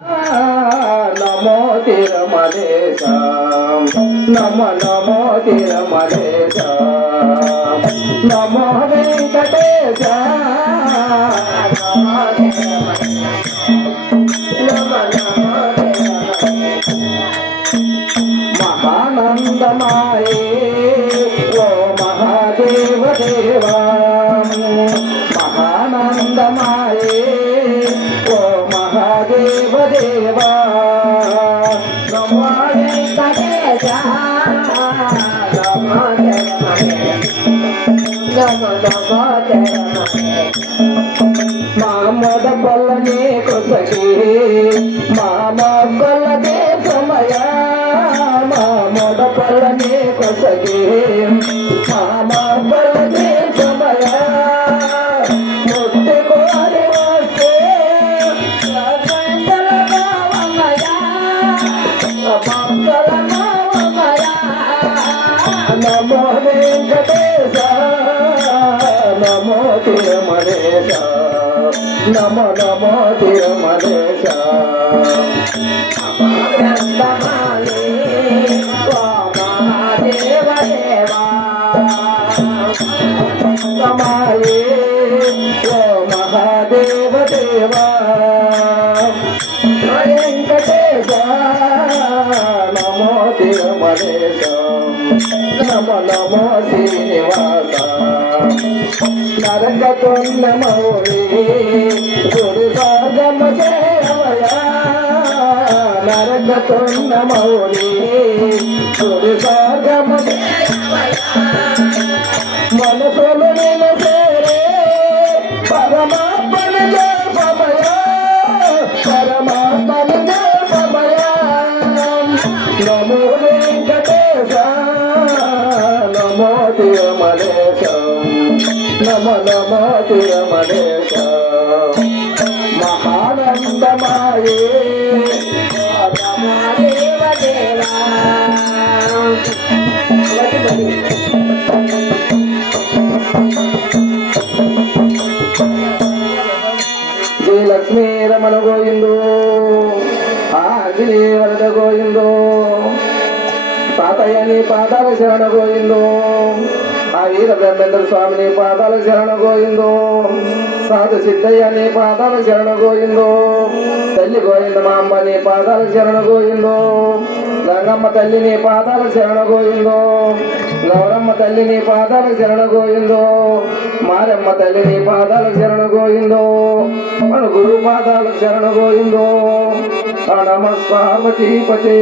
నమో తిరుమలేశ నమో నమో తిరుమలేశ నమో వెంకటేశ నమో మహానందమాయే ఓ మహాదేవ దేవా మహానందమాయే ఓ మహాదేవ దేవా నమో వెంకటేశ నమో మా మొద పల్లనే కొసగి మా మొగ్గలదే సమయ మా మొద పల్లనే కొసగి మా మొగ్గలదే సమయ ముట్టి కోరి వస్తే భక్తుల భావమయ భక్తుల భావమయ నమో వెంకటేశ నమో తిరుమలేశ నమో నమో తిరుమలేశ మహానందమాయే ఓ మహాదేవ దేవా మహానందమాయే ఓ మహాదేవ దేవా వెంకటేశ నమో తిరుమలేశ నమో నమో శ్రీనివాస నరకతున్న మౌళి గురు సాగమ సేవయ నరకతున్న మౌళి గురు సాగమ మనసులు నిలసేరే పరమాత్మన దేవమయ పరమాత్మన దేవమయ నమో వెంకటేశ నమో తిరుమలేశ నమో నమో తిరుమలేశ మహానందమాయే మహాదేవ దేవా జయ లక్ష్మీ రమణ గోవిందో ఆంజనేయ వరద గోవిందో తాతయ్య నీ పాదాల శరణ గోవిందో ఆ వీర బ్రహ్మేంద్ర స్వామిని పాదాల శరణ గోవిందో సాధు సిద్ధయ్య నీ పాదాల శరణ గోవిందో తల్లి గోవింద మా అమ్మ నీ పాదాల శరణ గోవిందో గంగమ్మ తల్లి నీ పాదాల శరణ గోవిందో గౌరమ్మ తల్లి నీ పాదాల శరణ గోవిందో మారమ్మ తల్లి నీ పాదాల శరణ గోవిందో మన గురు పాదాల శరణ గోవిందో నమ పార్వతీపతే